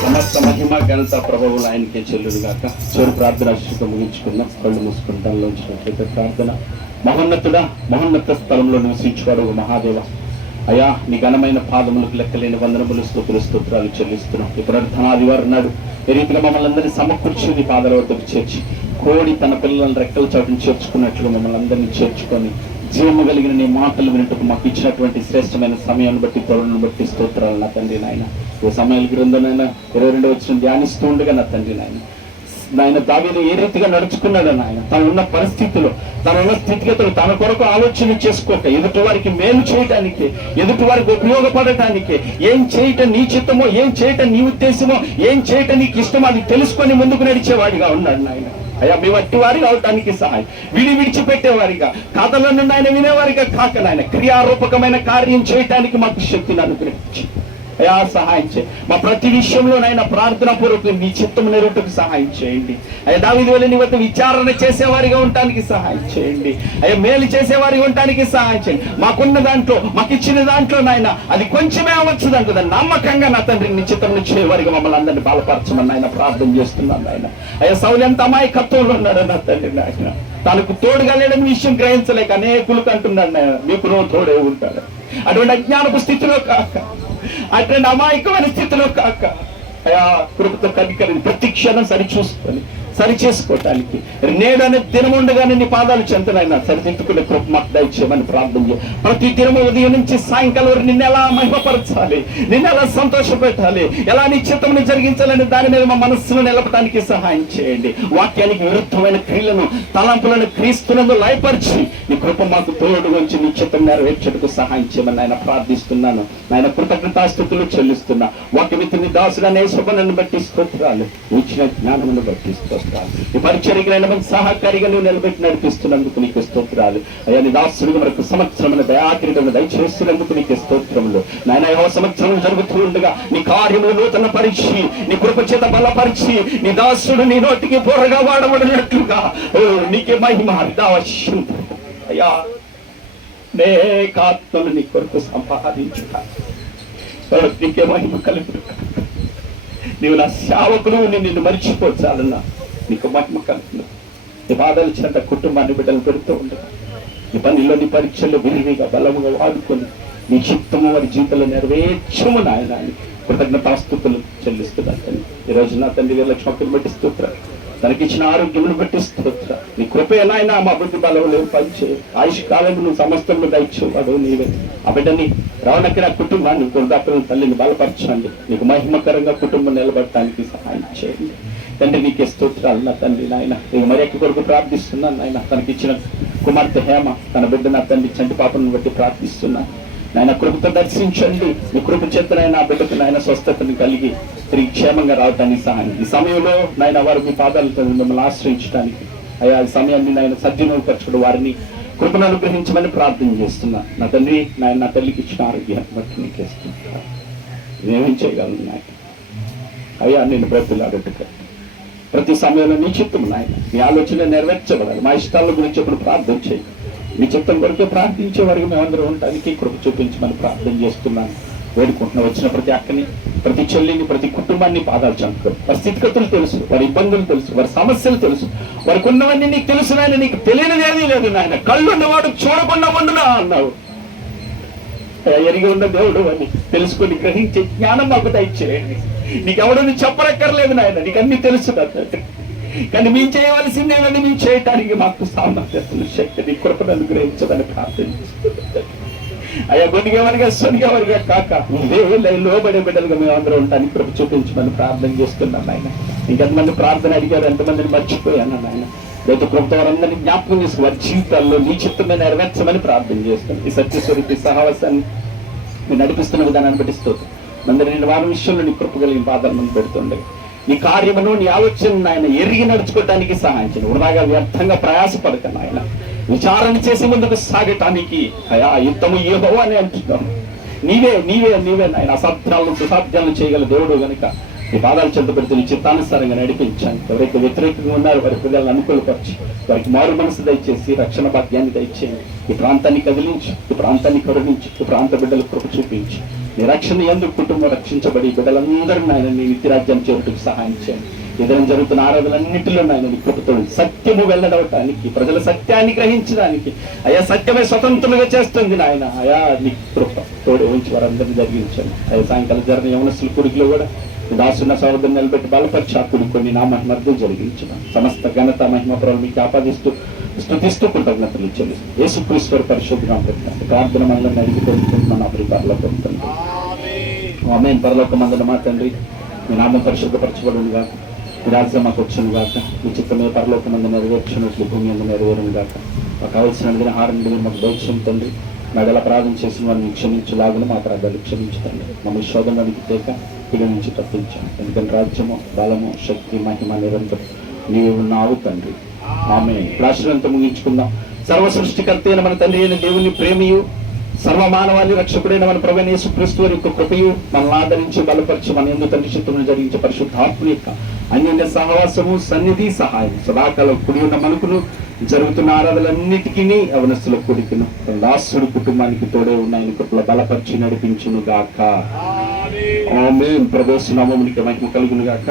సమస్త మహిమ ఘనత ప్రభువులు ఆయనకే చెల్లును గాక. చివరి ప్రార్థన ముగించుకుందాం. కళ్ళు మూసుకుని దానిలో ఉంచినట్లయితే ప్రార్థన. మహోన్నతుడా, మహోన్నత స్థలంలో నివసించువాడు మహాదేవ, అయా నీ ఘనమైన పాదములకు లెక్కలేని వందనములు స్తోత్రాలు చెల్లిస్తున్నాం. ఇప్పుడు ధనాదివారు నాడు ఏ రీతిగా మమ్మల్ని అందరినీ సమకూర్చి నీ పాదాల వద్దకు చేర్చి, కోడి తన పిల్లలను రెక్కల చాటును చేర్చుకున్నట్లుగా మమ్మల్ని అందరినీ చేర్చుకొని జీవము కలిగిన నీ మాటలు వినటకు మాకు ఇచ్చినటువంటి శ్రేష్టమైన సమయాన్ని బట్టి తరుణను బట్టి స్తోత్రాలు నా తండ్రి నాయన. ఏ సమయాల గ్రంథనైనా 22 వచ్చిన ధ్యానిస్తూ ఉండగా నా తండ్రి నాయన దావీదు ఏ రీతిగా నడుచుకున్నాడు నాయన. తను ఉన్న పరిస్థితిలో, తన ఉన్న స్థితిగతులు తన కొరకు ఆలోచన చేసుకోక ఎదుటి వారికి మేలు చేయటానికి, ఎదుటి వారికి ఉపయోగపడటానికి, ఏం చేయటం నీ చిత్తమో, ఏం చేయటం నీ ఉద్దేశమో, ఏం చేయటం నీకు ఇష్టమో అది తెలుసుకొని ముందుకు నడిచేవాడిగా ఉన్నాడు నాయన. అయ్యా మీ వట్టి వారిగా అవటానికి సహాయం, విడిచిపెట్టేవారిగా, కథల నుండి ఆయన వినేవారిగా కాక నాయన క్రియారూపకమైన కార్యం చేయటానికి మాకు శక్తిని అనుగ్రహించి అయా సహాయం చేయండి. మా ప్రతి విషయంలోనైనా ప్రార్థనా పూర్వకం నీ చిత్తం నెరవేర్చుటకు సహాయం చేయండి. అయ్యా దావీదు వలె నీ వద్ద విచారణ చేసేవారిగా ఉండటానికి సహాయం చేయండి. అయ్యా మేలు చేసేవారిగా ఉండటానికి సహాయం చేయండి. మాకున్న దాంట్లో, మాకు ఇచ్చిన దాంట్లో నాయన అది కొంచెమే అవ్వచ్చు దాంట్లో దాన్ని నమ్మకంగా నా తండ్రి నీ చిత్తం చేయవారిగా మమ్మల్ని అందరినీ బలపరచమని ఆయన ప్రార్థన చేస్తున్నాను ఆయన. అయ్యా సౌలు ఎంత అమాయకత్వంలో ఉన్నాడు నా తండ్రి నాయన. తనకు తోడుగా లేడని విషయం గ్రహించలేక అనేకులకు అంటున్నాడు నాయన మీకు తోడే ఉంటాడు. అటువంటి అజ్ఞానపు స్థితిలో కాక, అటువంటి అమాయకమైన స్థితిలో కాక అయా కృపతో కనికరిని ప్రతి క్షణం సరిచేసుకోవటానికి నేడు అనే దినం ఉండగానే నీ పాదాలు చెంతనైనా సరిదిద్దుకునే కృప మాకు దయచేయమని ప్రార్థన చేయ. ప్రతి దినము ఉదయం నుంచి సాయంకాలం వరకు నిన్ను ఎలా మహిమపరచాలి, నిన్ను ఎలా సంతోషపెట్టాలి, ఎలా నీ చిత్తమును జరిగించాలని దాని మీద మా మనస్సును నిలపడానికి సహాయం చేయండి. వాక్యానికి విరుద్ధమైన క్రియలను, తలంపులను క్రీస్తునందు లయపరిచి నీ కృప మాకు తోడు ఉంచి నీ చిత్తం నెరవేర్చడానికి సహాయం చేయమని ఆయన ప్రార్థిస్తున్నాను. ఆయన కృతజ్ఞతాస్తుతులు చెల్లిస్తున్నా. వాక్యమిత్రుని దాసుడనే శుభనను బట్టి స్తోత్రాలు, ఇచ్చిన జ్ఞానమును బట్టి స్తోత్రాలు. స్తోత్రాలు. నీ పరిచర్యకైనా మంచి సహకారిగా నువ్వు నిలబెట్టి నడిపిస్తున్నందుకు నీకు స్తోత్రాలు అయ్యా. నీ దాసుడిగా మనకు సంవత్సరమైన దయాకిరీటం దయచేస్తున్నందుకు నీకు స్తోత్రములు నాయన. యెహోవా సంవత్సరం జరుగుతూ ఉండగా నీ కార్యములు నూతన పరిచి, నీ కృప చేత బలపరిచి, నీ దాసుడు నీ నోటికి బోరగా వాడబడినట్లుగా నీకే మహిమ అవశ్యం అయ్యా. అనేక ఆత్మలు నీ కొరకు సంపాదించుట నీకే మహిమ కలుగును. నీవు నా సేవకుడు, నిన్ను మరిచిపోచాలన్నా నీకు మహిమ కలుగును. నీ బాధలు చెంత కుటుంబాన్ని బిడ్డలు పెడుతూ ఉండగా నీ పనిలో నీ పరీక్షల్లో విరివిగా బలముగా వాడుకొని నీ చిత్తము వారి జీవితంలో నెరవేర్చము నాయన అని కృతజ్ఞతాస్తుతులు చెల్లిస్తున్నాను తండ్రి. ఈ రోజు నా తండ్రి వీరలక్ష్మకుని బట్టి స్తోత్రం, తనకిచ్చిన ఆరోగ్యమును బట్టి స్తోత్రం. నీ కృప ఎలాయినా మా బుద్ధి బలం లేవు పంచే ఆయుష్ కాలం నువ్వు సమస్తంలో దయచేవాడు నీవే. ఆ బిడ్డని రావణకి నా కుటుంబాన్ని వృద్ధాప్యం తల్లిని బలపరచండి. నీకు మహిమకరంగా కుటుంబం నిలబడటానికి సహాయం చేయండి తండ్రి. నీకే స్తోత్రాలు నా తండ్రి నాయన. నేను మరొక కొరకు ప్రార్థిస్తున్నాను నాయన. తనకిచ్చిన కుమార్తె హేమ తన బిడ్డ నా తండ్రి చంటి పాపను బట్టి ప్రార్థిస్తున్నాను నాయన. కృపతో దర్శించండి. నీ కృప చేతనైనా ఆ బిడ్డకు నాయన స్వస్థతను కలిగి తిరిగి క్షేమంగా రావటానికి సహాయం. ఈ సమయంలో నాయన వారు మీ పాదాలతో మిమ్మల్ని ఆశ్రయించడానికి అయ్యా ఈ సమయాన్ని నాయన సజ్జనపరచుడు వారిని కృపను అనుగ్రహించమని ప్రార్థన చేస్తున్నా నా తండ్రి నాయన. నా తల్లికి ఇచ్చిన ఆరోగ్యాన్ని బట్టి నీకు ఇస్తున్నా. నేనేం చేయగలను నాయన అయ్యా. నేను బ్రతులాడట్టుగా ప్రతి సమయంలో నీ చిత్తం నాయన, నీ ఆలోచన నెరవేర్చబడాలి. మా ఇష్టాల గురించి ఎప్పుడు ప్రార్థన చేయి. నీ చిత్తం కొరకే ప్రార్థించే వరకు మేమందరం ఉండడానికి కృప చూపించమని ప్రార్థన చేస్తున్నాను, వేడుకుంటున్నా. వచ్చిన ప్రతి అక్కని, ప్రతి చెల్లిని, ప్రతి కుటుంబాన్ని పాదాలు చంపుతారు. వారి స్థితిగతులు తెలుసు, వారి ఇబ్బందులు తెలుసు, వారి సమస్యలు తెలుసు, వారికి ఉన్నవన్నీ నీకు తెలుసు నాయన. నీకు తెలియనిదేమీ లేదు నాయన. కళ్ళు ఉన్నవాడు చూడకుండా ఉండునా అన్నావు. ఎరిగి ఉన్న దేవుడు అని తెలుసుకొని గ్రహించే జ్ఞానం మాకు దయచేయండి. నీకెవడని చెప్పనక్కర్లేదు నాయన, నీకు అన్ని తెలుసు కదా. కానీ మేము చేయవలసిందేమని మేము చేయటానికి మాకు సామర్థ్యతను శక్తిని కృపను అనుగ్రహించదని ప్రార్థిస్తున్నాం అయ్యా. గొనిగేవారిగా సొనిగేవారిగా కాక లోబడే బిడ్డలుగా మేము అందరూ ఉండడానికి కృప చూపించమని ప్రార్థన చేస్తున్నాం ఆయన. ఇంకెంతమంది ప్రార్థన అడిగారు, ఎంతమందిని మర్చిపోయాను నాయన. రైతు కృపతో వారందరినీ జ్ఞాపకం చేసి వారి జీవితాల్లో నీ చిత్తమే నెరవేర్చమని ప్రార్థన చేస్తున్నాం. ఈ సత్యస్వరూపి సహవాసాన్ని మీరు నడిపిస్తున్న విధానాన్ని పట్టిస్తూ అందరి నేను వారి విషయంలో నీ కృప కలిగిన పాదాలు ముందు పెడుతుండే నీ కార్యమును నీ ఆలోచనను ఆయన ఎరిగి నడుచుకోవడానికి సహాయం చేయండి. వృధాగా వ్యర్థంగా ప్రయాసపడకండి ఆయన. విచారణ చేసి ముందుకు సాగటానికి అయా యుద్ధము యెహోవా అని అంటున్నాం. నీవే నీవే నీవే నాయన. అసాధ్యాలను సుసాధ్యాలను చేయగల దేవుడు కనుక ఈ పాదాలు చెంత పెడుతూ నీ చిత్తానుసారంగా నడిపించాను. ఎవరైతే వ్యతిరేకంగా ఉన్నారో వారి పిల్లలను అనుకూలపరిచి వారికి మారు మనసు దయచేసి రక్షణ భాగ్యాన్ని దయచేయండి. ఈ ప్రాంతాన్ని కదిలించి, ఈ ప్రాంతాన్ని కరుణించి, ఈ ప్రాంత బిడ్డలకు కృప చూపించి నీ రక్షణ ఎందుకు కుటుంబం రక్షించబడి బిడ్డలందరూ నాయన నీ నిత్యరాజ్యాన్ని చేరుటకు సహాయం చేయండి. ఎదురు జరుగుతున్న ఆరాధనలన్నింటిలో నాయన నీ కృపతో సత్యము వెళ్ళడవటానికి, ప్రజల సత్యాన్ని గ్రహించడానికి అయా సత్యమే స్వతంత్రులుగా చేస్తుంది నాయన. అయా నీ కృప తోడు ఉంచి వారందరినీ జరిగించండి. అయ్యా సాయంకాలం జరిగిన యవనస్తుల కుడికిలో కూడా దాసున్న సహోదరుని నిలబెట్టి బలపరిచి ఆ కుడికొని నా మహిమర్థం జరిగించడం సమస్త ఘనత మహిమ ప్రభు మీకు ఆపాదిస్తూ స్తుతిస్తూ కృతజ్ఞతలు చెల్లిస్తూ యేసుక్రీస్తు పరిశుద్ధం ప్రార్థన మందరం అడిగిపోతున్న పరిపాలన పొందుతుంది. ఆమేన్. పరలోక మందన మా తండ్రి మీ నామం పరిశుద్ధపరచబడును గాక, మీ రాజ్యం మాకు వచ్చును గాక, మీ చిత్తమే పరలోక మందు నెరవేర్చినట్లు భూమి అందు నెరవేరును గాక. మాకు కావలసిన ఆహారం మాకు దోషం తండ్రి. నగల అపరాధం చేసిన వారిని క్షమించలాగున మా అపరాధాలు క్షమించండి. మమ్మల్ని శోధన అడిగితేక పిడి నుంచి తప్పించాం. ఎందుకంటే రాజ్యము బలము శక్తి మహిమ నిరంతరం నీవు ఉన్నావు తండ్రి. ఆమేన్. ప్రాశ్రంతో ముగించుకుందాం. సర్వ సృష్టికర్త అయిన మన తండ్రి అయిన దేవుని ప్రేమయు, సర్వమానవాళి రక్షకుడైన మన ప్రభువైన యేసుక్రీస్తు వారి యొక్క కృపయు, మనల్ని ఆదరించి బలపరిచి మన యందు తండ్రి చిత్తమును జరిగించే పరిశుద్ధాత్మ యొక్క అన్యోన్య సహవాసము, సన్నిధి, సహాయం సదాకాలం కూడి ఉన్న మనకును జరుగుతున్న ఆరాధనలన్నిటికీ అవనస్తుల కూడికను దాసుడు కుటుంబానికి తోడే ఉన్నాయని కృపలో బలపరిచి నడిపించును గాక. ఆమేన్. ప్రభువు నామమునకు మహిమ కలుగును గాక.